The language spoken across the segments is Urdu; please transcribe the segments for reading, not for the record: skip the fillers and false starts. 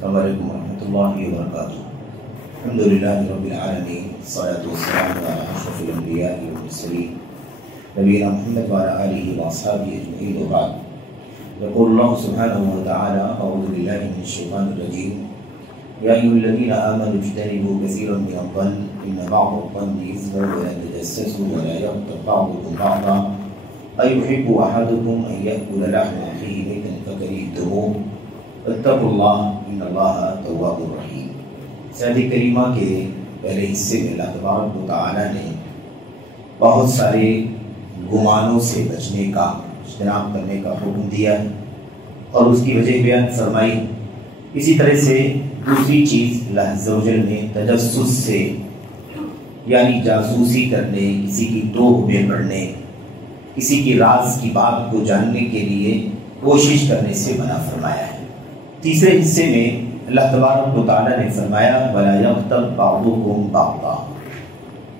السلام علیکم ورحمۃ اللہ وبرکاتہ۔ الحمدللہ رب العالمین، والصلاۃ والسلام علی اشرف الانبیاء والمرسلین نبینا محمد وعلی آلہ واصحابہ اجمعین وبعد۔ یقول اللہ سبحانہ وتعالی اعوذ باللہ من الشیطان الرجیم یا ایھا الذین آمنوا اجتنبوا کثیرا من الظن ان بعض الظن اثم ولا تجسسوا ولا یغتب بعضکم بعضا ایحب احدکم ان یأکل لحم اخیہ میتا فکرہتموہ واتقوا اللہ ان اللہ تواب الرحیم۔ سورۃ کریمہ کے پہلے حصے میں اللہ تبارک و تعالی نے بہت سارے گمانوں سے بچنے کا، اجتناب کرنے کا حکم دیا ہے اور اس کی وجہ بیان فرمائی۔ اسی طرح سے دوسری چیز اللہ عز و جل نے تجسس سے، یعنی جاسوسی کرنے، کسی کی ٹوک میں پڑنے، کسی کی راز کی بات کو جاننے کے لیے کوشش کرنے سے منع فرمایا ہے۔ تیسرے حصے میں اللہ تبارک و تعالی نے فرمایا وَلَا يَغْتَبْ بَعْضُكُمْ بَعْضًا،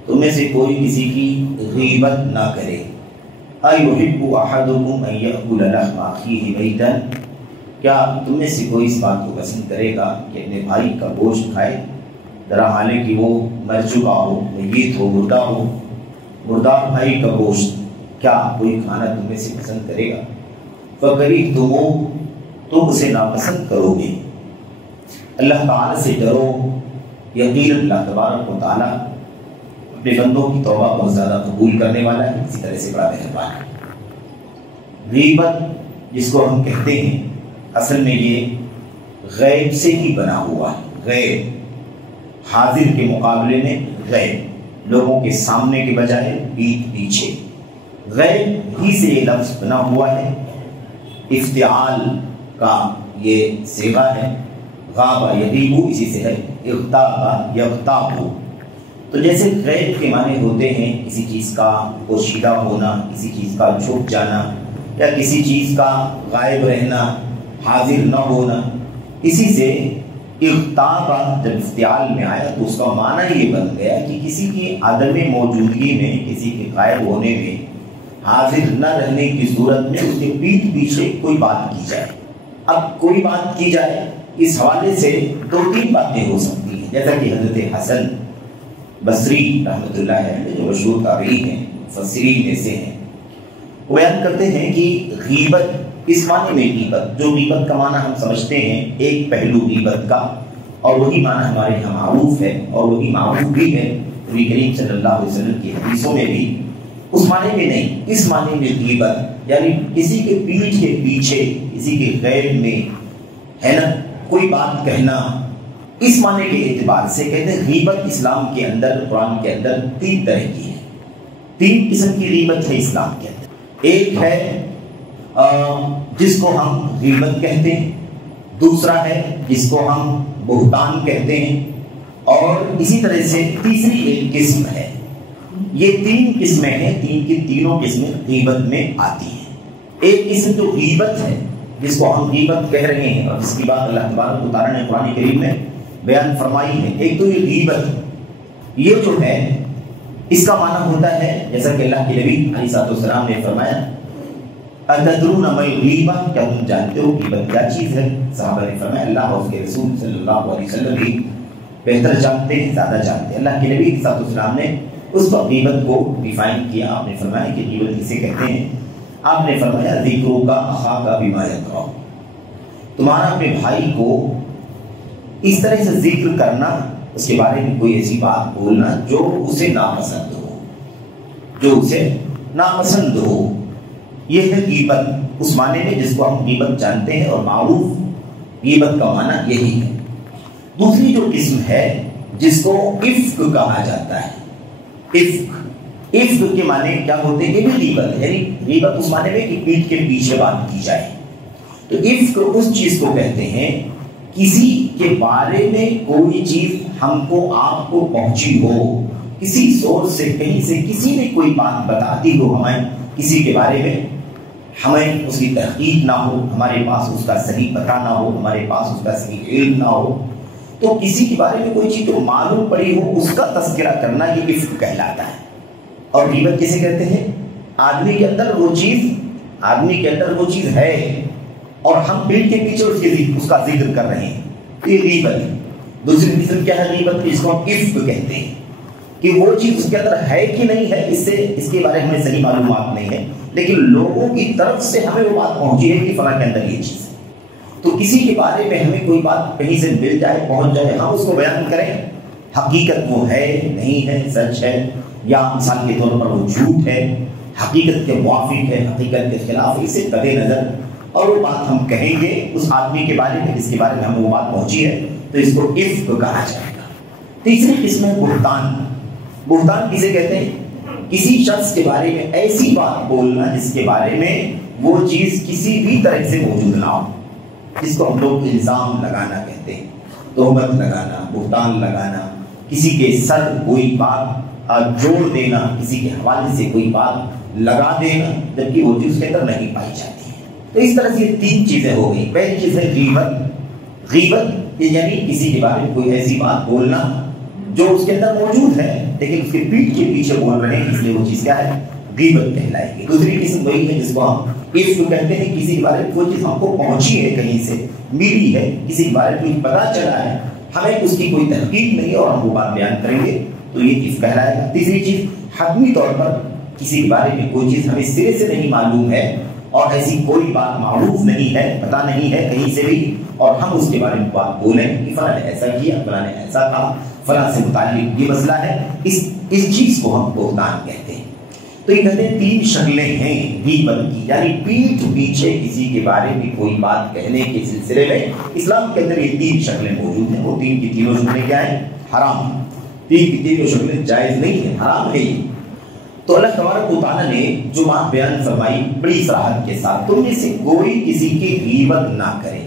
تم میں سے کوئی کسی کی غیبت نہ کرے۔ أَيُحِبُّ أَحَدُكُمْ أَن يَأْكُلَ لَحْمَ أَخِيهِ مَيْتًا، کیا تم میں سے کوئی اس بات کو پسند کرے گا کہ اپنے بھائی کا گوشت کھائے، ذرا حالانکہ وہ مر چکا ہو، میت ہو، مردہ ہو، مردار بھائی کا گوشت کیا کوئی کھانا تم میں سے پسند کرے گا؟ فَكَرِهْتُمُوهُ، تم اسے ناپسند کرو گے۔ اللہ تعالیٰ سے ڈرو، یقین اللہ تبارک و تعالیٰ اپنے بندوں کی توبہ بہت زیادہ قبول کرنے والا ہے، اسی طرح سے بڑا مہربان ہے۔ غیبت جس کو ہم کہتے ہیں، اصل میں یہ غیب سے ہی بنا ہوا ہے۔ غیب حاضر کے مقابلے میں غیب، لوگوں کے سامنے کے بجائے پیٹھ پیچھے، غیب ہی سے یہ لفظ بنا ہوا ہے۔ افتعال کا یہ صیغہ ہے، غابہ یغیبو اسی سے ہے، اغتاب یغتاب۔ تو جیسے غیب کے معنی ہوتے ہیں کسی چیز کا پوشیدہ ہونا، کسی چیز کا چھپ جانا، یا کسی چیز کا غائب رہنا، حاضر نہ ہونا، اسی سے اغتاب جب افتعال میں آیا تو اس کا معنی یہ بن گیا کہ کسی کی عدم موجودگی میں، کسی کے غائب ہونے میں، حاضر نہ رہنے کی صورت میں اس کے پیٹھ پیچھے کوئی بات کی جائے۔ اب کوئی بات کی جائے، اس حوالے سے دو تین باتیں ہو سکتی ہیں، جیسا کہ حضرت حسن بصری رحمۃ اللہ علیہ جو مشہور تابعی ہیں، مفسرین میں سے ہیں، وہ بیان کرتے ہیں کہ غیبت اس معنی میں غیبت، جو غیبت کا معنی ہم سمجھتے ہیں ایک پہلو غیبت کا، اور وہی معنی ہمارے یہاں معروف ہے اور وہی معروف بھی ہے نبی کریم صلی اللہ علیہ وسلم کی حدیثوں میں بھی، اس معنی میں نہیں، اس معنی میں غیبت یعنی کسی کے پیٹھ کے پیچھے، کسی کے غیب میں ہے نا کوئی بات کہنا، اس معنی کے اعتبار سے کہتے ہیں غیبت اسلام کے اندر، قرآن کے اندر تین طرح کی ہے، تین قسم کی غیبت ہے اسلام کے اندر۔ ایک ہے جس کو ہم غیبت کہتے ہیں، دوسرا ہے جس کو ہم بہتان کہتے ہیں، اور اسی طرح سے تیسری ایک قسم ہے۔ یہ تین قسمیں ہیں، تین کی تینوں قسمیں غیبت میں آتی ہیں۔ ایک قسم جو غیبت ہے جس کو ہم غیبت کہہ رہے ہیں اور جس کی بات اللہ تبارک و تعالیٰ نے قرآن کریم میں بیان فرمائی ہے، ایک تو یہ غیبت، یہ جو ہے اس کا معنی ہوتا ہے جیسا کہ اللہ کے نبی علیہ السلام نے فرمایا اتدرون ما الغیبہ، کیا تم جانتے ہو غیبت کیا چیز ہے؟ صحابہ نے فرمایا اللہ اور اس کے رسول صلی اللہ علیہ وسلم بھی بہتر جانتے ہیں، زیادہ جانتے ہیں۔ اللہ کے نبی علیہ السلام نے اس وقت غیبت کو ڈیفائن کیا، آپ نے فرمایا کہ غیبت کسے کہتے ہیں؟ آپ نے فرمایا ذکرک اخاک بما یکرہ، تمہارا اپنے بھائی کو اس طرح سے ذکر کرنا، اس کے بارے میں کوئی ایسی بات بولنا جو اسے ناپسند ہو، جو اسے ناپسند ہو، یہ ہے غیبت اس معنی میں جس کو ہم غیبت جانتے ہیں، اور معروف غیبت کا معنی یہی ہے۔ دوسری جو قسم ہے جس کو افک کہا جاتا ہے، افک کے معنی کیا ہوتے ہیں؟ یہ بھی غیبت ہے، یعنی غیبت اس معنی میں کہ پیٹھ کے پیچھے بات کی جائے۔ تو افک اس چیز کو کہتے ہیں کسی کے بارے میں کوئی چیز ہم کو آپ کو پہنچی ہو، کسی سورس سے کہیں سے کسی نے کوئی بات بتا دی ہو ہمیں کسی کے بارے میں، ہمیں اس کی تحقیق نہ ہو، ہمارے پاس اس کا صحیح پتہ نہ ہو، ہمارے پاس اس کا صحیح علم نہ ہو، تو کسی کے بارے میں کوئی چیز جو معلوم پڑی ہو اس کا تذکرہ کرنا یہ افک کہلاتا ہے۔ اور غیبت کسے کہتے ہیں؟ آدمی کے اندر وہ چیز ہے اور ہم پیٹ کے پیچھے اس کا ذکر کر رہے ہیں، یہ غیبت ہے۔ دوسری قسم کیا ہے غیبت کی؟ جس کو ہم افک کہتے ہیں، کہ وہ چیز اس کے اندر ہے کہ نہیں ہے، اس کے بارے میں ہمیں صحیح معلومات نہیں ہے، لیکن لوگوں کی طرف سے ہمیں وہ بات پہنچی ہے کہ فلاں کے اندر یہ چیز ہے۔ تو کسی کے بارے میں ہمیں کوئی بات کہیں سے مل جائے، پہنچ جائے، ہم اس کو بیان کریں، حقیقت وہ ہے نہیں ہے، سچ ہے یا مثال کے طور پر وہ جھوٹ ہے، حقیقت کے موافق ہے، حقیقت کے خلاف ہے، اسے قطع نظر، اور وہ بات ہم کہیں گے اس آدمی کے بارے میں جس کے بارے میں ہمیں وہ بات پہنچی ہے، تو اس کو افک کہا جائے گا۔ تیسری قسم ہے بہتان۔ بہتان کسے کہتے ہیں؟ کسی شخص کے بارے میں ایسی بات بولنا جس کے بارے میں وہ چیز کسی بھی طرح سے موجود نہ ہو، جس کو ہم لوگ الزام لگانا کہتے ہیں، تہمت لگانا، بہتان لگانا، کسی کے سر کوئی بات جوڑ دینا، کسی کے حوالے سے کوئی بات لگا دینا جبکہ وہ چیز اس کے اندر نہیں پائی جاتی ہے۔ تو اس طرح سے یہ تین چیزیں ہو گئی۔ پہلی چیز ہے غیبت۔ غیبت یعنی کسی کے بارے میں کوئی ایسی بات بولنا جو اس کے اندر موجود ہے لیکن اس کے پیٹھ کے پیچھے بول رہے ہیں، اس لیے وہ چیز کیا ہے؟ غیبت کہلائے گی۔ دوسری قسم وہی ہے جس کو ہم افک کہتے ہیں، کسی کے بارے میں کوئی چیز ہم کو پہنچی ہے، کہیں سے ملی ہے، کسی کے بارے میں کچھ پتا چلا ہے، ہمیں اس کی کوئی تحقیق نہیں ہے اور ہم وہ بات بیان کریں گے تو یہ افک کہلائے گا۔ تیسری چیز حتمی طور پر کسی کے بارے میں کوئی چیز ہمیں سرے سے نہیں معلوم ہے اور ایسی کوئی بات معروف نہیں ہے، پتہ نہیں ہے کہیں سے بھی، اور ہم اس کے بارے میں بات بولیں کہ فلاں نے ایسا کیا، فلاں نے ایسا کہا، فلاں سے متعلق یہ مسئلہ ہے، اس چیز کو ہم بہتان کہتے ہیں۔ تو یہ کہتے ہیں تین شکلیں ہیں غیبت کی، یعنی پیٹھ پیچھے کسی کے بارے میں کوئی بات کہنے کے سلسلے میں اسلام کے اندر یہ تین شکلیں موجود ہیں۔ وہ تین کی تینوں شکلیں کیا ہیں؟ حرام۔ تین کی تینوں شکلیں جائز نہیں ہیں، حرام ہے یہ۔ تو اللہ تبارک و تعالیٰ نے جو بات بیان فرمائی بڑی صراحت کے ساتھ، تم میں سے کوئی کسی کی غیبت نہ کرے۔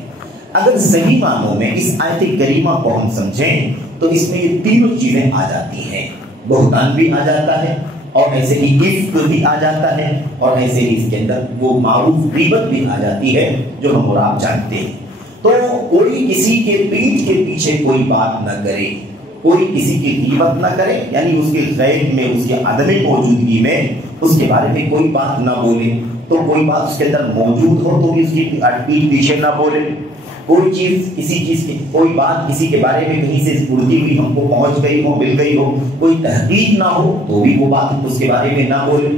اگر صحیح معنوں میں اس آیت کریمہ کو ہم سمجھیں تو اس میں یہ تینوں چیزیں آ جاتی ہیں، بہتان بھی آ جاتا ہے اور ایسے ہی افک بھی آ جاتا ہے اور ایسے ہی اس کے اندر وہ معروف غیبت بھی آ جاتی ہے جو ہم اور آپ جانتے ہیں۔ تو کوئی کسی کے پیٹھ کے پیچھے کوئی بات نہ کرے، کوئی کسی کی غیبت نہ کرے، یعنی اس کے غیب میں، اس کی عدم موجودگی میں اس کے بارے میں کوئی بات نہ بولے۔ تو کوئی بات اس کے اندر موجود ہو تو بھی اس کی پیٹھ پیچھے نہ بولے۔ کوئی چیز کسی چیز کی کوئی بات کسی کے بارے میں کہیں سے اڑتی ہوئی ہم کو پہنچ گئی ہو، مل گئی ہو، کوئی تحقیق نہ ہو تو بھی وہ بات اس کے بارے میں نہ بولے۔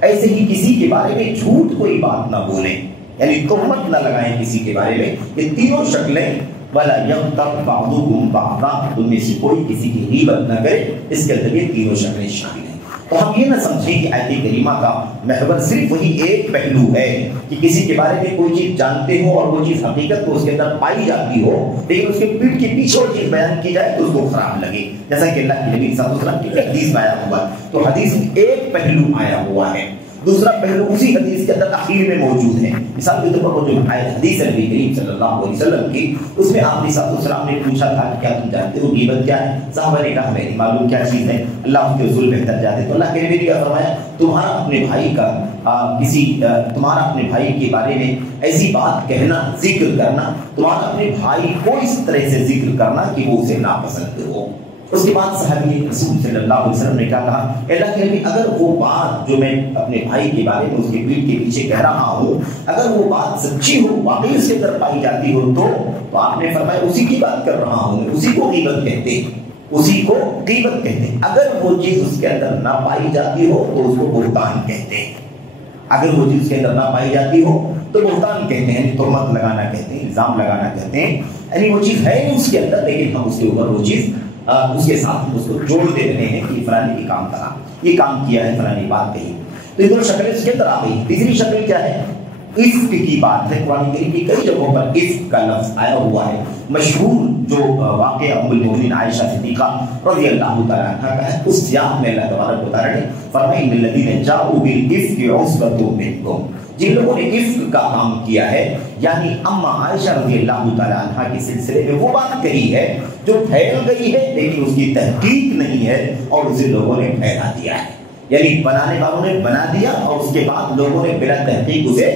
ایسے ہی کسی کے بارے میں جھوٹ کوئی بات نہ بولیں، یعنی تہمت نہ لگائیں کسی کے بارے میں۔ یہ تینوں شکلیں وَلَا يَغْتَبْ بَعْضُكُمْ بَعْضًا، تم میں سے کوئی کسی کی غیبت نہ کرے، اس کے اندر یہ تینوں شکلیں شامل ہیں۔ تو ہم یہ نہ سمجھیں کہ آیت کریمہ کا محور صرف وہی ایک پہلو ہے کہ کسی کے بارے میں کوئی چیز جانتے ہو اور وہ چیز حقیقت کو اس کے اندر پائی جاتی ہو لیکن اس کے پیٹھ کے پیچھے وہ چیز بیان کی جائے تو اس کو خراب لگے، جیسا کہ اللہ کے نبی صلی اللہ علیہ وسلم کی حدیث میں آیا ہوا۔ تو حدیث میں ایک پہلو آیا ہوا ہے، دوسرا پہلو اسی حدیث کے اندر اخیر میں موجود ہے۔ مثال کے طور پر وہ جو حدیث ہے نبی کریم صلی اللہ علیہ وسلم کی، اس میں آپ نے صلی اللہ علیہ وسلم نے پوچھا تھا کہ کیا تم جانتے ہو غیبت کیا ہے؟ صحابہ نے کہا ہمیں نہیں معلوم کیا چیز ہے، اللہ کے رسول بہتر جانتے۔ تو اللہ کے نبی نے کیا فرمایا؟ تمہارا اپنے بھائی کا تمہارا اپنے بھائی کے بارے میں ایسی بات کہنا، ذکر کرنا، تمہارا اپنے بھائی کو اس طرح سے ذکر کرنا کہ وہ اسے ناپسند ہو۔ اس کے بعد صحابی رسول صلی اللہ علیہ وسلم نے کیا کہا؟ اللہ کے نبی اگر وہ بات جو میں اپنے بھائی کے بارے میں اس کے پیٹھ کے پیچھے کہہ رہا ہوں اگر وہ بات سچی ہو، واقعی اس کے اندر پائی جاتی ہو تو آپ نے فرمایا اسی کی بات کر رہا ہوں، اسی کو غیبت کہتے ہیں، اسی کو غیبت کہتے ہیں۔ اگر وہ چیز اس کے اندر نہ پائی جاتی ہو تو اس کو بہتان کہتے ہیں۔ اگر وہ چیز اس کے اندر نہ پائی جاتی ہو تو بہتان کہتے ہیں، تہمت لگانا کہتے ہیں، الزام لگانا کہتے ہیں، یعنی وہ چیز ہے نہیں اس کے اندر لیکن ہم اس کے اوپر وہ چیز اس کے ساتھ ہم اس کو جوڑ دے رہے ہیں کہ فلاں نے یہ کام کرا، یہ کام کیا ہے، فلاں نے بات کہی۔ تو یہ دونوں شکلیں اس کے اندر آ گئی۔ تیسری شکل کیا ہے؟ افک کی بات ہے۔ قرآن کریم کی کئی جگہوں پر افک کا لفظ آیا ہوا ہے۔ مشہور جو واقعہ ام المؤمنین عائشہ صدیقہ رضی اللہ تعالیٰ عنہا کا ہے، اس سیاق میں اللہ تبارک و تعالیٰ نے فرمایا ان الذین جاؤوا بالافک عصبۃ منکم، جن لوگوں نے افک کا کام کیا ہے یعنی اما عائشہ رضی اللہ تعالیٰ عنہا کے سلسلے میں وہ بات کہی ہے جو پھیل گئی ہے لیکن اس کی تحقیق نہیں ہے اور اسے لوگوں نے پھیلا دیا ہے، یعنی بنانے والوں نے بنا دیا اور اس کے بعد لوگوں نے بلا تحقیق اسے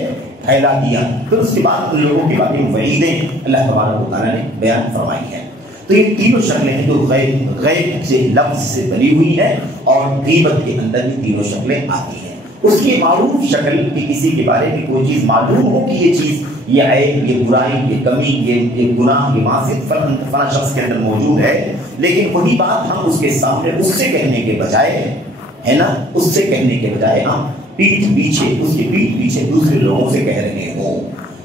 پھیلا دیا، پھر اس کے بعد ان لوگوں کے بارے میں وعیدیں اللہ تبارک و تعالیٰ نے بیان فرمائی ہے۔ تو یہ تینوں شکلیں ہیں جو غیب سے لفظ سے بنی ہوئی ہیں اور غیبت کے اندر بھی تینوں شکلیں آتی ہیں۔ اس کی معروف شکل کہ کسی کے بارے میں کوئی چیز معلوم ہو کہ یہ چیز، یہ عیب، یہ برائی، یہ کمی، یہ گناہ، یہ معصیت فلاں شخص کے اندر موجود ہے، لیکن وہی بات ہم اس کے سامنے اس سے کہنے کے بجائے، ہے نا، اس سے کہنے کے بجائے ہم پیٹھ پیچھے، اس کے پیٹھ پیچھے دوسرے لوگوں سے کہہ رہے ہوں،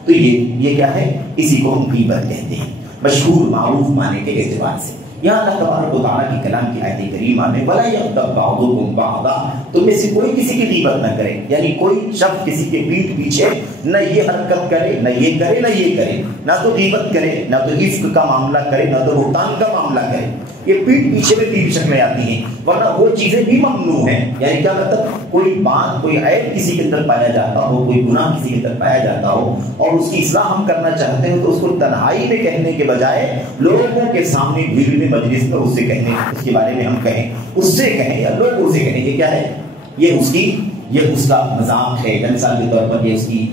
تو یہ کیا ہے؟ اسی کو ہم غیبت کہتے ہیں، مشہور معروف معنی کے اعتبار سے۔ یہاں اللہ تبارک و تعالیٰ کی کلام کی آیت کریمہ میں وَلَا يَغْتَبْ بَعْضُكُمْ بَعْضًا، تم میں سے کوئی کسی کی غیبت نہ کرے، یعنی کوئی شخص کسی کے پیٹھ پیچھے نہ یہ حرکت کرے، نہ یہ کرے، نہ یہ کرے، نہ تو غیبت کرے، نہ تو عفق کا معاملہ کرے، نہ تو بہتان کا معاملہ کرے۔ یہ پیٹھ پیچھے میں تین شکلیں آتی ہیں، ورنہ وہ چیزیں بھی ممنوع ہیں۔ یعنی کیا مطلب؟ کوئی بات، کوئی عیب کسی کے اندر پایا جاتا ہو، کوئی گناہ کسی کے اندر پایا جاتا ہو اور اس کی اصلاح ہم کرنا چاہتے ہو، تو اس کو تنہائی میں کہنے کے بجائے لوگوں کے سامنے بھیڑ میں مجلس میں اس سے کہنے، اس کے بارے میں ہم کہیں، اس سے کہیں یا لوگوں سے کہیں، یہ کیا ہے؟ یہ اس کا مذاق ہے، یا مثال کے طور پر یہ اس کی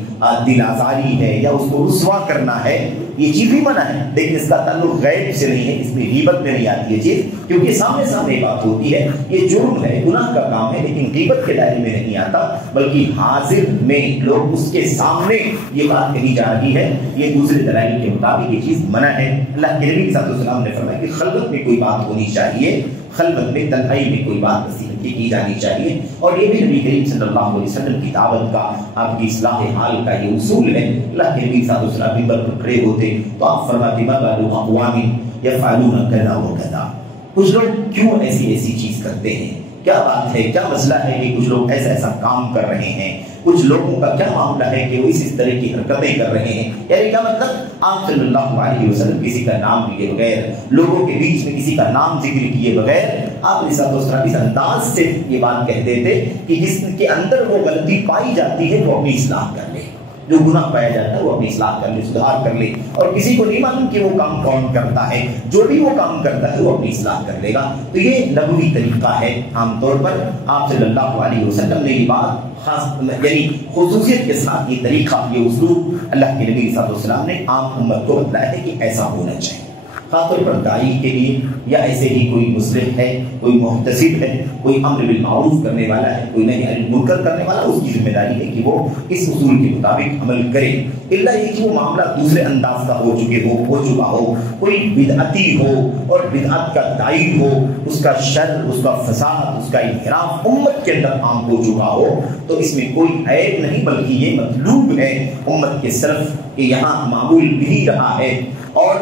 دل آزاری ہے، یا اس کو رسوا کرنا ہے، یہ چیز بھی منع ہے، لیکن اس کا تعلق غیب سے نہیں ہے، اس میں غیبت میں نہیں آتی یہ چیز، کیونکہ سامنے سامنے بات ہوتی ہے، یہ جرم ہے، گناہ کا کام ہے، لیکن غیبت کے دائرے میں نہیں آتا، بلکہ حاضر میں لوگ اس کے سامنے یہ بات کہی جا رہی ہے، یہ دوسرے دلائل کے مطابق یہ چیز منع ہے۔ اللہ کے نبی صلی اللہ علیہ وسلم نے فرمایا کہ خلوت میں کوئی بات ہونی چاہیے، خلوت میں تنہائی میں کوئی بات نصیحت کی جانی چاہیے، اور یہ بھی نبی کریم صلی اللہ علیہ وسلم کی دعوت کا، آپ کی اصلاح حال کا یہ اصول ہے۔ اللہ کے نبی صلی اللہ علیہ وسلم منبر پر کھڑے ہوتے تو آپ فرماتے ما بال اقوام یفعلون کذا وکذا، کچھ لوگ کیوں ایسی چیز کرتے ہیں، کیا بات ہے، کیا مسئلہ ہے کہ کچھ لوگ ایسا کام کر رہے ہیں، کچھ لوگوں کا کیا معاملہ ہے کہ وہ اس طرح کی حرکتیں کر رہے ہیں۔ یعنی کیا مطلب؟ آپ صلی اللہ علیہ وسلم کسی کا نام لیے بغیر، لوگوں کے بیچ میں کسی کا نام ذکر کیے بغیر، آپ اس انداز سے یہ بات کہتے تھے کہ جس کے اندر وہ غلطی پائی جاتی ہے وہ اپنی اصلاح کر لے، جو گناہ پایا جاتا ہے وہ اپنی اصلاح کر لے، سدھار کر لے، اور کسی کو نہیں معلوم کہ وہ کام کون کرتا ہے، جو بھی وہ کام کرتا ہے وہ اپنی اصلاح کر لے گا۔ تو یہ نبوی طریقہ ہے۔ عام طور پر آپ صلی اللہ علیہ وسلم نے یہ بات خاص یعنی خصوصیت کے ساتھ یہ طریقہ، یہ اسلوب اللہ کے نبی صلی اللہ علیہ وسلم نے عام امت کو بتلایا ہے کہ ایسا ہونا چاہیے، خاص طور پر داعی کے لیے، یا ایسے ہی کوئی مصلح ہے، کوئی محتسب ہے، کوئی امر بالمعروف کرنے والا ہے، کوئی نہی عن المنکر کرنے والا، اس کی ذمہ داری ہے کہ وہ اس اصول کے مطابق عمل کرے، الا یہ کہ وہ معاملہ دوسرے انداز کا ہو چکا ہو، کوئی بدعتی ہو اور بدعت کا داعی ہو، اس کا شر، اس کا فساد، اس کا انحراف امت کے اندر عام ہو چکا ہو، تو اس میں کوئی عیب نہیں، بلکہ یہ مطلوب ہے امت کے سلف کہ یہاں معمول بھی رہا ہے۔ اور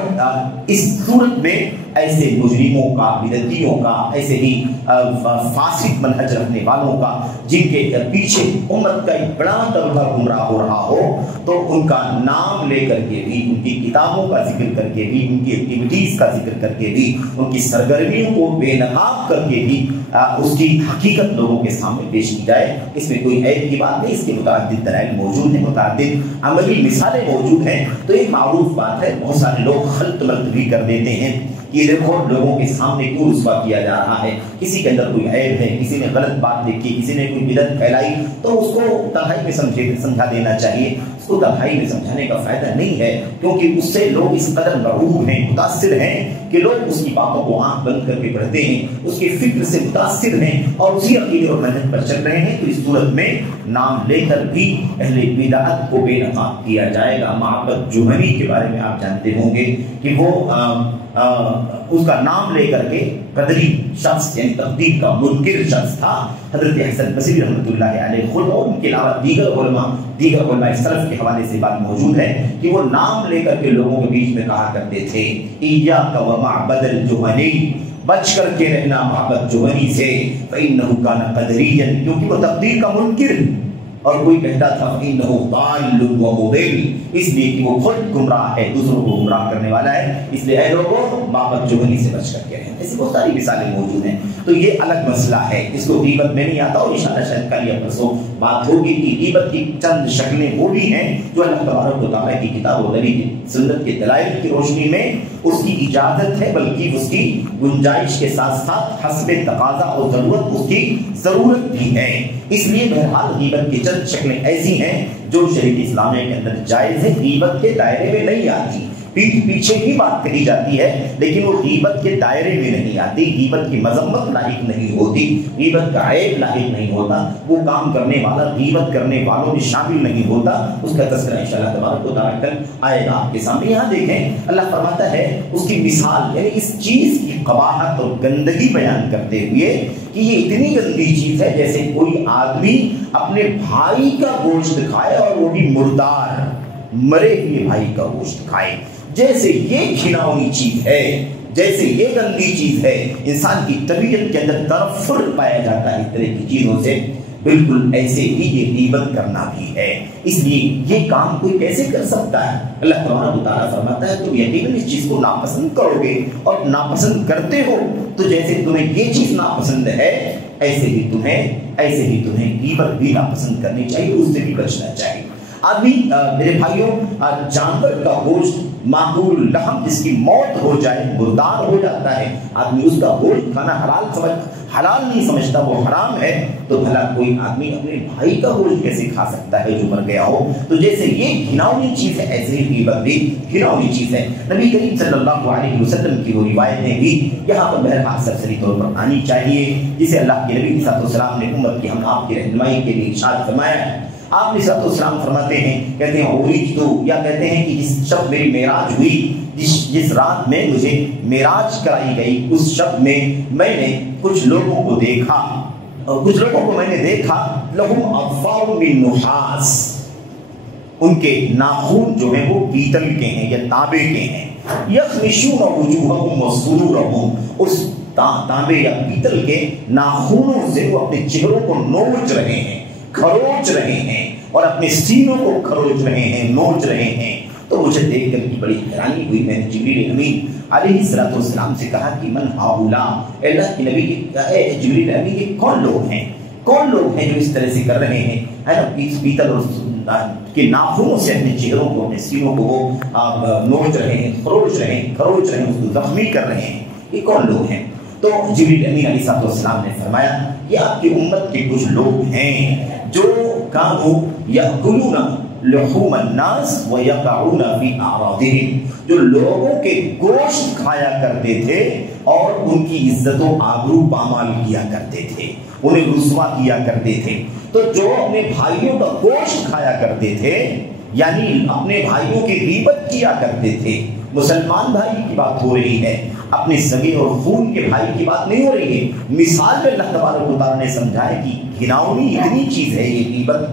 اس صورت میں ایسے مجرموں کا، بدعتیوں کا، ایسے ہی فاسد منہج رکھنے والوں کا، جن کے پیچھے امت کا ایک بڑا طبقہ گمراہ ہو رہا ہو، تو ان کا نام لے کر کے بھی، ان کی کتابوں کا ذکر کر کے بھی، ان کی ایکٹیویٹیز کا ذکر کر کے بھی، ان کی سرگرمیوں کو بے نقاب کر کے بھی اس کی حقیقت لوگوں کے سامنے پیش کی جائے، اس میں کوئی عیب کی بات نہیں، اس کے متعدد دلائل موجود ہیں، متعدد عملی مثالیں موجود ہیں۔ تو ایک معروف بات ہے، بہت سارے لوگ خلط ملط بھی کر دیتے ہیں کہ دیکھو لوگوں کے سامنے کیوں رسوا کیا جا رہا ہے، کسی کے اندر کوئی عیب ہے، کسی نے غلط بات دیکھی، کسی نے کوئی بدعت پھیلائی، تو اس کو تنہائی میں سمجھا دینا چاہیے۔ اس کو تنہائی میں سمجھانے کا فائدہ نہیں ہے، کیونکہ اس سے لوگ اس قدر مرعوب ہیں، متاثر ہیں کہ لوگ اس کی باتوں کو آنکھ بند کر کے پڑھتے ہیں، اس کی فکر سے متاثر ہیں اور اسی عقیدے اور منہج پر چل رہے ہیں۔ تو اس صورت میں نام لے کر بھی اہل بدعت کو بے نقاب کیا جائے گا۔ معبد جہنی کے بارے میں آپ جانتے ہوں گے کہ وہ اس کا نام لے کر کے قدری شخص، یعنی تقدیر کا منکر شخص تھا۔ حضرت حسن بصری رحمۃ اللہ علیہ خود اور ان کے علاوہ دیگر علماء سلف کے حوالے سے بات موجود ہے کہ وہ نام لے کر کے لوگوں کے بیچ میں کہا کرتے تھے ایاک ومعبد الجہنی، بچ کر کے رہنا معبد جہنی سے، فإنہ کان قدریا، کیونکہ وہ تقدیر کا منکر، اور کوئی کہتا تھا فإنہ ضال ومضل، اس لیے کہ وہ خود گمراہ ہے، دوسروں کو گمراہ کرنے والا ہے، اس لیے اے لوگوں معبد جہنی سے بچ کر کے رہنا۔ ایسی بہت ساری مثالیں موجود ہیں۔ تو یہ الگ مسئلہ ہے، اس کو غیبت میں نہیں آتا، اور انشاءاللہ شاید کل یا پرسوں بات ہوگی کہ غیبت کی چند شکلیں وہ بھی ہیں جو اللہ تبارک و تعالیٰ کی کتاب و نبی کی سنت کے دلائل کی روشنی میں اس کی اجازت ہے، بلکہ اس کی گنجائش کے ساتھ ساتھ حسب تقاضا اور ضرورت اس کی ضرورت بھی ہے۔ اس لیے بہرحال غیبت کی چند شکلیں ایسی ہیں جو شریعت اسلامیہ کے اندر جائز ہے، غیبت کے دائرے میں نہیں آتی۔ پیٹھ پیچھے ہی بات کہی جاتی ہے، لیکن وہ غیبت کے دائرے میں نہیں آتی، غیبت کی مذمت لاحق نہیں ہوتی، غیبت کا عیب لاحق نہیں ہوتا، وہ کام کرنے والا غیبت کرنے والوں میں شامل نہیں ہوتا، اس کا تذکرہ انشاءاللہ تبارک و تعالیٰ کل آئے گا آپ کے سامنے۔ یہاں دیکھیں اللہ فرماتا ہے اس کی مثال، یعنی اس چیز کی قباحت اور گندگی بیان کرتے ہوئے کہ یہ اتنی گندی چیز ہے جیسے کوئی آدمی اپنے بھائی کا گوشت کھائے اور وہ بھی مردار مرے ہوئے بھائی کا گوشت کھائے، جیسے یہ گھناؤنی چیز ہے، جیسے یہ گندی چیز ہے، انسان کی طبیعت کے اندر تنفر پایا جاتا ہے اس طرح کی چیزوں سے، بالکل ایسے ہی یہ غیبت کرنا بھی ہے۔ اس لیے یہ کام کوئی کیسے کر سکتا ہے؟ اللہ تبارک و تعالیٰ فرماتا ہے تم یقیناً اس چیز کو ناپسند کرو گے، اور ناپسند کرتے ہو تو جیسے تمہیں یہ چیز ناپسند ہے ایسے ہی تمہیں غیبت بھی ناپسند کرنی چاہیے، اس سے بھی بچنا چاہیے۔ آدمی میرے بھائیوں جانور کا گوشت معقول لحم جس کی موت ہو جائے، مردار ہو جاتا ہے، آدمی اس کا گوشت کھانا حلال نہیں سمجھتا، وہ حرام ہے، تو بھلا کوئی آدمی اپنے بھائی کا گوشت کیسے کھا سکتا ہے جو مر گیا ہو؟ تو جیسے یہ گھناؤنی چیز ہے ایسے ہی غیبت بھی گھناؤنی چیز ہے۔ نبی کریم صلی اللہ علیہ وسلم کی وہ روایتیں بھی یہاں پر بہرحال سرسری طور پر آنی چاہیے، جسے اللہ کے نبی صلی اللہ علیہ وسلم نے امت کی ہم آپ کی رہنمائی کے لیے ارشاد فرمایا ہے۔ آپ نے صلی اللہ علیہ وسلم فرماتے ہیں، کہتے ہیں عریج تو، یا کہتے ہیں کہ جس شب میری معراج ہوئی، جس رات میں مجھے معراج کرائی گئی، اس شب میں میں نے کچھ لوگوں کو دیکھا، اور کچھ لوگوں کو میں نے دیکھا لہم اظفار من نحاس، ان کے ناخن جو ہیں وہ پیتل کے ہیں یا تانبے کے ہیں، یخمشون وجوہہم وصدورہم، اس تانبے یا پیتل کے ناخنوں سے وہ اپنے چہروں کو نوچ رہے ہیں، کھروچ رہے ہیں، اور اپنے سینوں کو کھروچ رہے ہیں، نوچ رہے ہیں۔ تو مجھے دیکھ کر بڑی حیرانی ہوئی، میں نے جبریل امین علیہ السلام سے کہا کہ من ہؤلاء، اللہ کے نبی اے جبریل امین یہ کون لوگ ہیں جو اس طرح سے کر رہے ہیں، ہے نا، پیتل اور کے ناخنوں سے اپنے چہروں کو، اپنے سینوں کو وہ نوچ رہے ہیں، کھروچ رہے ہیں، اس کو زخمی کر رہے ہیں، یہ کون لوگ ہیں؟ تو جبریل امین علیہ السلام نے فرمایا یہ آپ کی امت کے کچھ لوگ ہیں جو کانوا یاکلون لحوم الناس ویقعون فی اعراضہم، جو لوگوں کے گوشت کھایا کرتے تھے اور ان کی عزت و آبرو پامال کیا کرتے تھے، انہیں رسوا کیا کرتے تھے۔ تو جو اپنے بھائیوں کا گوشت کھایا کرتے تھے، یعنی اپنے بھائیوں کی غیبت کیا کرتے تھے، مسلمان بھائی کی بات ہو رہی ہے، اپنے سگے اور خون کے بھائی کی بات نہیں ہو رہی ہے۔ مثال میں اللہ تبارک و تعالیٰ نے سمجھایا کہ گھناؤنی اتنی چیز ہے یہ غیبت،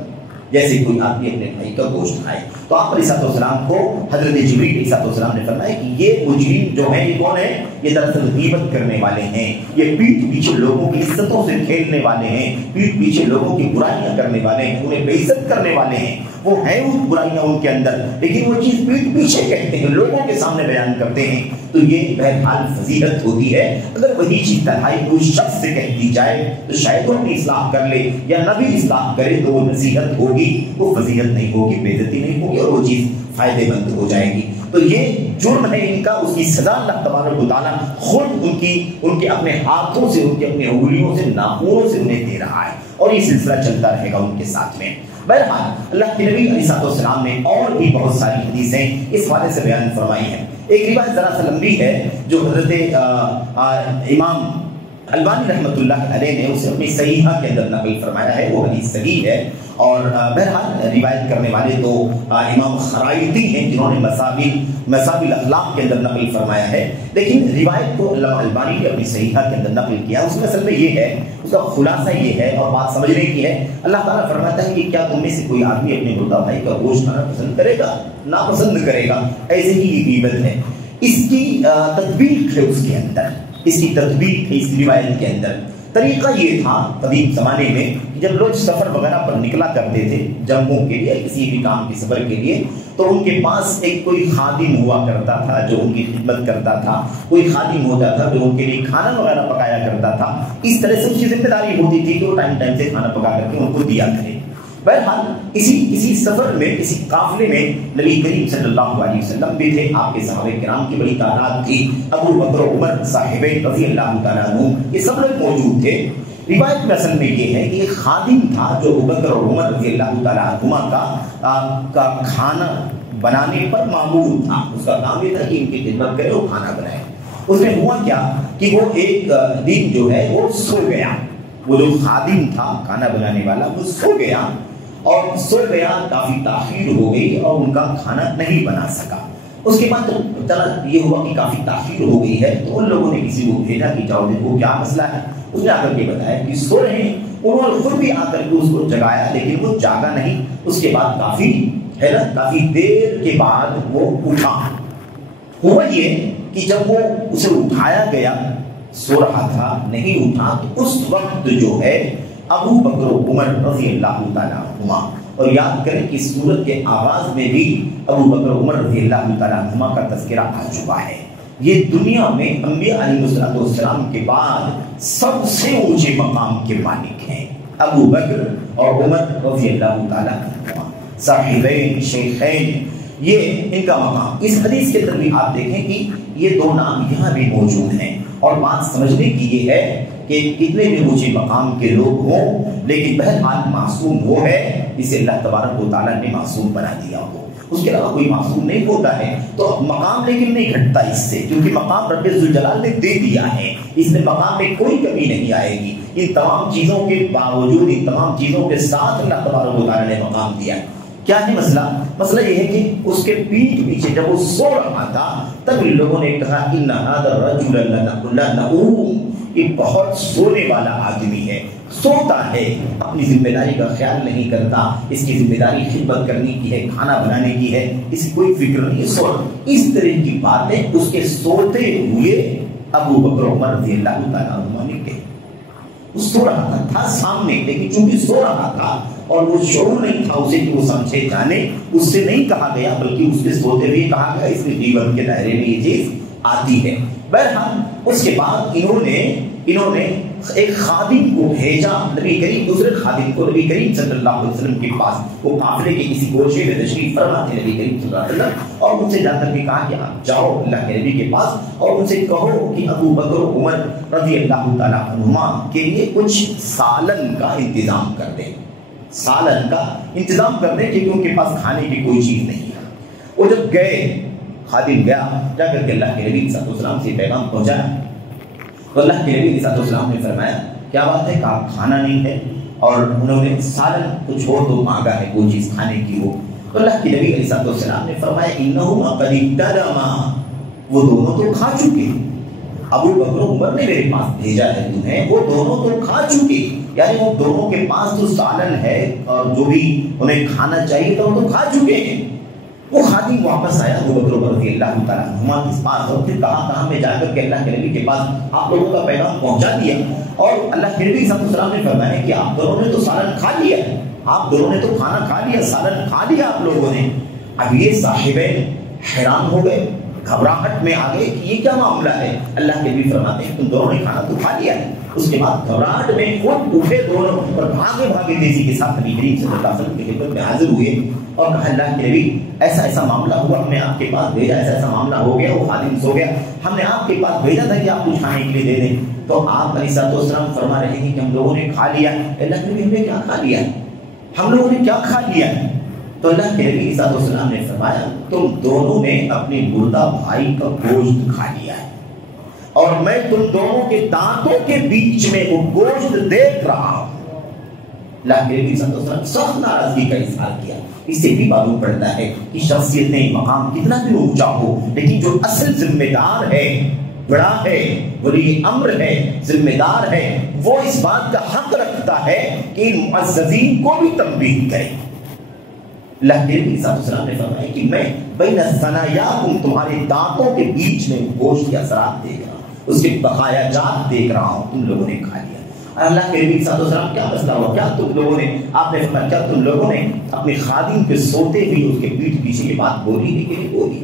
جیسے کوئی آدمی اپنے بھائی کا گوشت کھائے۔ تو آپ علیہ السلام کو حضرت جبریل علیہ السلام نے فرمایا کہ یہ مجرم جو ہیں یہ کون ہے؟ یہ دراصل غیبت کرنے والے ہیں، یہ پیٹھ پیچھے لوگوں کی عزتوں سے کھیلنے والے ہیں، پیٹھ پیچھے لوگوں کی برائیاں کرنے والے ہیں، انہیں بے عزت کرنے والے ہیں۔ وہ ہیں وہ برائیاں ان کے اندر، لیکن وہ چیز پیٹھ پیچھے کہتے ہیں، لوگوں کے سامنے بیان کرتے ہیں۔ تو یہ بہرحال فضیلت ہوتی ہے۔ اگر وہی چیز تنہائی کوئی شخص سے کہہ دی جائے تو شاید وہ اپنی اصلاح کر لے، یا نہ بھی اصلاح کرے تو وہ نصیحت ہوگی، وہ فضیلت نہیں ہوگی، بے عزتی نہیں ہوگی، اور وہ چیز فائدے مند ہو جائے گی۔ تو یہ جرم ہے ان کا، اس کی سزا اللہ تبارک و تعالیٰ خود ان کے اپنے ہاتھوں سے، ان کے اپنے انگلیوں سے، ناخنوں سے انہیں دے رہا ہے، اور یہ سلسلہ چلتا رہے گا ان کے ساتھ میں۔ بہرحال اللہ کے نبی علیہ السلام نے اور بھی بہت ساری حدیثیں اس حوالے سے بیان فرمائی ہیں۔ ایک روایت ذرا سا لمبی ہے جو حضرت امام البانی رحمۃ اللہ علیہ نے اسے اپنی صحیحہ کے اندر نقل فرمایا ہے، وہ حدیث صحیح ہے، اور بہرحال روایت کرنے والے تو امام خرائطی ہیں جنہوں نے مساوی الاخلاق کے اندر نقل فرمایا ہے، لیکن روایت کو علامہ البانی نے اپنی صحیحہ کے اندر نقل کیا، اس میں اصل میں یہ ہے، اس کا خلاصہ یہ ہے اور بات سمجھنے کی ہے۔ اللہ تعالیٰ فرماتا ہے کہ کیا تم میں سے کوئی آدمی اپنے مردہ بھائی کا گوشت کھانا پسند کرے گا؟ ناپسند کرے گا، ایسے ہی یہ غیبت ہے۔ اس کی تطبیق ہے، اس کے اندر اس کی تطبیق ہے، اس روایت کے اندر طریقہ یہ تھا قدیم زمانے میں کہ جب لوگ سفر وغیرہ پر نکلا کرتے تھے جنگوں کے لیے، کسی بھی کام کے سفر کے لیے، تو ان کے پاس ایک کوئی خادم ہوا کرتا تھا جو ان کی خدمت کرتا تھا، کوئی خادم ہوتا تھا جو ان کے لیے کھانا وغیرہ پکایا کرتا تھا۔ اس طرح سے اس کی ذمہ داری ہوتی تھی کہ وہ ٹائم سے کھانا پکا کر کے ان کو دیا کرے۔ بہرحال اسی سفر میں، اسی قافلے میں نبی کریم صلی اللہ علیہ وسلم بھی تھے، آپ کے صحابہ کرام کی بڑی تعداد تھی، ابو بکر و عمر صاحبین رضی اللہ تعالیٰ عنہ یہ سب لوگ موجود تھے۔ روایت میں اصل میں یہ ہے کہ ایک خادم تھا جو ابو بکر اور عمر رضی اللہ تعالیٰ عنہما کا کھانا بنانے پر معمور تھا، اس کا کام یہ تھا کہ ان کی خدمت کرے اور کھانا بنائے۔ اس میں ہوا کیا کہ وہ ایک دن جو ہے وہ سو گیا، وہ جو خادم تھا کھانا بنانے والا وہ سو گیا، اور سو گیا، کافی تاخیر ہو گئی اور ان کا کھانا نہیں بنا سکا۔ اس کے بعد چلا یہ ہوا کہ کافی تاخیر ہو گئی ہے، تو ان لوگوں نے کسی کو بھیجا کہ جاؤ دیکھو کیا مسئلہ ہے۔ اس نے آ کر کے بتایا کہ سو رہے ہیں، انہوں نے خود بھی آ کر کے اس کو جگایا لیکن وہ جاگا نہیں۔ اس کے بعد کافی دیر کے بعد وہ اٹھا۔ ہوا یہ کہ جب وہ اسے اٹھایا گیا، سو رہا تھا نہیں اٹھا، تو اس وقت جو ہے ابو بکر و عمر رضی اللہ تعالیٰ عنہما، اور یاد کریں کہ سورت کے آغاز میں بھی ابو بکر و عمر رضی اللہ تعالیٰ عنہما کا تذکرہ آ چکا ہے۔ یہ دنیا میں انبیاء علیہ السلام کے بعد سب سے اونچے مقام کے مالک ہیں، ابو بکر اور عمر رضی اللہ تعالیٰ عنہما، صاحبین شیخین، یہ ان کا مقام۔ اس حدیث کے اندر بھی آپ دیکھیں کہ یہ دو نام یہاں بھی موجود ہیں، اور بات سمجھنے کی یہ ہے کہ کتنے بھی اونچے مقام کے لوگ ہوں لیکن بہرحال معصوم وہ ہے جسے اللہ تبارک و تعالیٰ نے معصوم بنا دیا ہو، اس کے علاوہ کوئی معصوم نہیں ہوتا ہے۔ تو مقام لیکن نہیں گھٹتا اس سے، کیونکہ مقام رب ذوالجلال نے دے دیا ہے، اس میں مقام میں کوئی کمی نہیں آئے گی۔ ان تمام چیزوں کے باوجود، ان تمام چیزوں کے ساتھ اللہ تبارک و تعالیٰ نے مقام دیا ہے۔ کیا ہے مسئلہ؟ مسئلہ یہ ہے کہ اس کے پیٹھ پیچھے جب وہ سو رہا تھا تب ان لوگوں نے کہا ان هذا الرجل لنؤوم، یہ بہت سونے والا آدمی ہے، سوتا ہے، اپنی ذمہ داری کا خیال نہیں کرتا، اس کی ذمہ داری خدمت کرنے کی ہے، کھانا بنانے کی ہے، اس کی کوئی فکر نہیں، سو اس طرح کی باتیں اس کے سوتے ہوئے ابو بکر عمر رضی اللہ تعالیٰ عنہ نے کہی۔ وہ سو رہا تھا سامنے، لیکن چونکہ سو رہا تھا اور وہ شعور نہیں تھا اسے کہ وہ سمجھے جانے، اس سے نہیں کہا گیا بلکہ اس کے سوتے ہوئے کہا گیا، اس میں غیبت کے دائرے میں یہ چیز آتی ہے۔ بہرحال اس کے بعد انہوں نے ایک خادم کو بھیجا، نبی کریم دوسرے خادم کو نبی کریم صلی اللہ علیہ وسلم کے پاس، وہ قافلے کے کسی گوشے میں تشریف فرما تھے نبی کریم صلی اللہ علیہ وسلم، اور ان سے جا کر کے کہا کہ آپ جاؤ اللہ کے نبی کے پاس اور ان سے کہو کہ ابو بکر عمر رضی اللہ تعالیٰ عنہما کے لیے کچھ سالن کا انتظام کر دیں، سالن کا انتظام کر دیں، کیونکہ ان کے پاس کھانے کی کوئی چیز نہیں ہے۔ وہ جب گئے، خادم گیا، جا کر کے اللہ کے نبی صلی اللہ علیہ وسلم سے پیغام پہنچایا، تو اللہ کے نبی صلی اللہ علیہ وسلم نے فرمایا کیا بات ہے کہ آپ کھانا نہیں ہے، اور انہوں نے سالن کچھ ہو تو مانگا ہے، کوئی چیز کھانے کی ہو، تو اللہ کے نبی علیہ السلام نے فرمایا انہما قد اقتدما، وہ دونوں تو کھا چکے، ابو بکر عمر نے میرے پاس بھیجا ہے تمہیں، وہ دونوں تو کھا چکے، یعنی وہ دونوں کے پاس جو سالن ہے اور جو بھی انہیں کھانا چاہیے تھا وہ تو کھا چکے ہیں۔ وہ خادم واپس آیا ابو بکر عمر رضی اللہ تعالیٰ عنہما کے پاس، اور پھر کہاں میں جا کر کے اللہ کے نبی کے پاس آپ لوگوں کا پیغام پہنچا دیا، اور اللہ کے نبی صلی اللہ علیہ وسلم نے فرمایا کہ آپ دونوں نے تو سالن کھا لیا، آپ دونوں نے تو کھانا کھا لیا، سالن کھا لیا آپ لوگوں نے۔ اب یہ صاحبین حیران ہو گئے، گھبراہٹ میں آ گئے کہ یہ کیا معاملہ ہے۔ اللہ کے نبی فرماتے ہیں تم دونوں نے کھانا تو کھا لیا ہے۔ اس کے بعد گھبراہٹ میں خود اٹھے دونوں اور بھاگے تیزی کے ساتھ نبی کریم صلی اللہ علیہ وسلم کی خدمت میں حاضر ہوئے اور کہا اللہ کے نبی ایسا معاملہ ہوا، ہم نے آپ کے پاس بھیجا، ایسا معاملہ ہو گیا، وہ خادم سو گیا، ہم نے آپ کے پاس بھیجا تھا کہ آپ کچھ کھانے کے لیے دے دیں، تو آپ علیہ السلام فرما رہے ہیں کہ ہم لوگوں نے کھا لیا۔ اللہ کے نبی ہم نے کیا کھا لیا، ہم لوگوں نے کیا کھا لیا؟ تو اللہ کے نبی صلی اللہ علیہ وسلم نے فرمایا تم دونوں نے اپنے مردہ بھائی کا گوشت کھا لیا ہے، اور میں تم دونوں کے دانتوں کے بیچ میں وہ گوشت دیکھ رہا ہوں۔ اللہ کے نبی صلی اللہ علیہ وسلم سخت ناراضگی کا اظہار کیا۔ اس سے بھی معلوم پڑتا ہے کہ شخصیت مقام کتنا بھی اونچا ہو، لیکن جو اصل ذمہ دار ہے، بڑا ہے، ولی امر ہے، ذمہ دار ہے، وہ اس بات کا حق رکھتا ہے کہ ان معززین کو بھی تنبیہ کرے۔ اللہ کے نبی صلی اللہ علیہ وسلم نے فرمایا کہ میں بین ثنایاکم تمہارے دانتوں کے بیچ میں گوشت کے اثرات دیکھ رہا ہوں، اس کے بقایا جات دیکھ رہا ہوں، تم لوگوں نے کھا لیا۔ اور اللہ کے نبی صلی اللہ علیہ وسلم کیا مسئلہ ہوا، کیا تم لوگوں نے، آپ نے فرمایا کیا تم لوگوں نے اپنے خادم کے سوتے بھی اس کے پیٹھ پیچھے یہ بات بولی ہے کہ نہیں بولی؟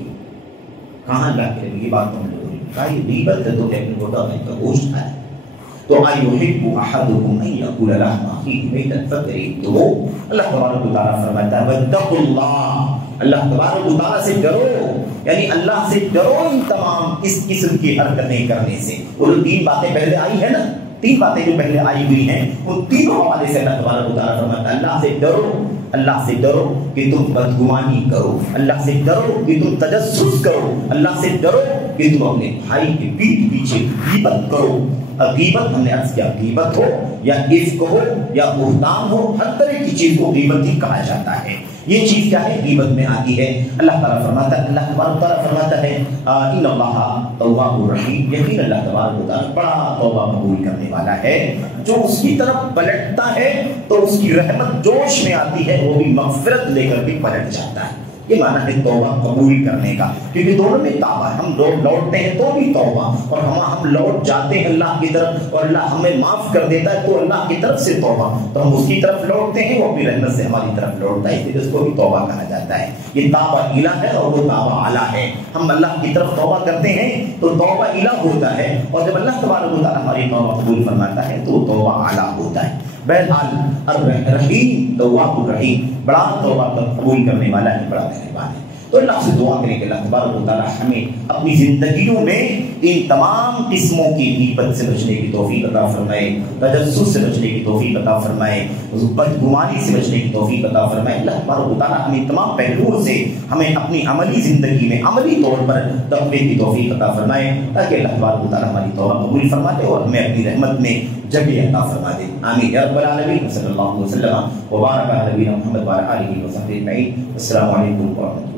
کہاں اللہ کے نبی یہ بات تم لوگوں نے کہا، یہ غیبت ہے، تو کہ اپنے مردہ بھائی کا گوشت کھایا۔ تو ایحب احدکم ان یاکل لحم اخیہ میتا فکرہتموہ، اللہ تبارک و تعالیٰ فرماتا ہے واتقوا اللہ، اللہ تبارک و تعالیٰ سے ڈرو، یعنی اللہ سے ڈرو ان تمام اس قسم کی حرکتیں کرنے سے۔ وہ جو تین باتیں پہلے آئی ہیں نا، تین باتیں جو پہلے آئی ہوئی ہیں، ان تینوں حوالے سے اللہ تبارک و تعالیٰ فرماتا ہے اللہ سے ڈرو، اللہ سے ڈرو کہ تم بدگمانی کرو، اللہ سے ڈرو کہ تم تجسس کرو، اللہ سے ڈرو کہ تم اپنے بھائی کے پیٹھ پیچھے غیبت کرو۔ غیبت ہم نے عرض کیا، غیبت ہو یا افک ہو یا بہتان ہو، ہر طرح کی چیز کو غیبت ہی کہا جاتا ہے۔ یہ چیز کیا ہے؟ غیبت میں آتی ہے۔ اللہ تعالیٰ فرماتا ہے، اللہ تبارک تعالیٰ فرماتا ہے ان اللہ تواب الرحیم، یقین اللہ تبارک تعالیٰ بڑا توبہ قبول کرنے والا ہے۔ جو اس کی طرف پلٹتا ہے تو اس کی رحمت جوش میں آتی ہے، وہ بھی مغفرت لے کر بھی پلٹ جاتا ہے۔ یہ معنی ہے توبہ قبول کرنے کا، کیونکہ دونوں میں توبہ، ہم لوٹتے ہیں تو بھی توبہ، اور ہم لوٹ جاتے ہیں اللہ کی طرف اور اللہ ہمیں معاف کر دیتا ہے تو اللہ کی طرف سے توبہ، تو ہم اس کی طرف لوٹتے ہیں، وہ اپنی رحمت سے ہماری طرف لوٹتا ہے، اس لیے اس کو بھی توبہ کہا جاتا ہے۔ یہ توبہ الہ ہے اور وہ توبہ اعلیٰ ہے۔ ہم اللہ کی طرف توبہ کرتے ہیں تو توبہ الہ ہوتا ہے، اور جب اللہ تبارک و تعالیٰ ہماری توبہ قبول فرماتا ہے تو توبہ اعلیٰ ہوتا ہے۔ بہرحال الرحیم تواب الرحیم، بڑا توبہ قبول کرنے والا ہے، بڑا مہربان ہے۔ تو اللہ سے دعا کریں کہ اللہ تبارک و تعالیٰ ہمیں اپنی زندگیوں میں ان تمام قسموں کی غیبت سے بچنے کی توفیق عطا فرمائے، تجسس سے بچنے کی توفیق عطا فرمائے، بدگمانی سے بچنے کی توفیق عطا فرمائے۔ اللہ تبارک و تعالیٰ ہمیں تمام پہلوؤں سے ہمیں اپنی عملی زندگی میں عملی طور پر تقوی کی توفیق عطا فرمائے، تاکہ اللہ تبارک و تعالیٰ ہماری توبہ قبول فرما دے اور ہمیں اپنی رحمت میں جگہ عطا فرما دے۔ آمین یا رب العالمین۔ صلی اللہ علیہ وسلم وبارک علی نبینا محمد وعلی آلہ وصحبہ اجمعین۔ السلام علیکم ورحمۃ اللہ۔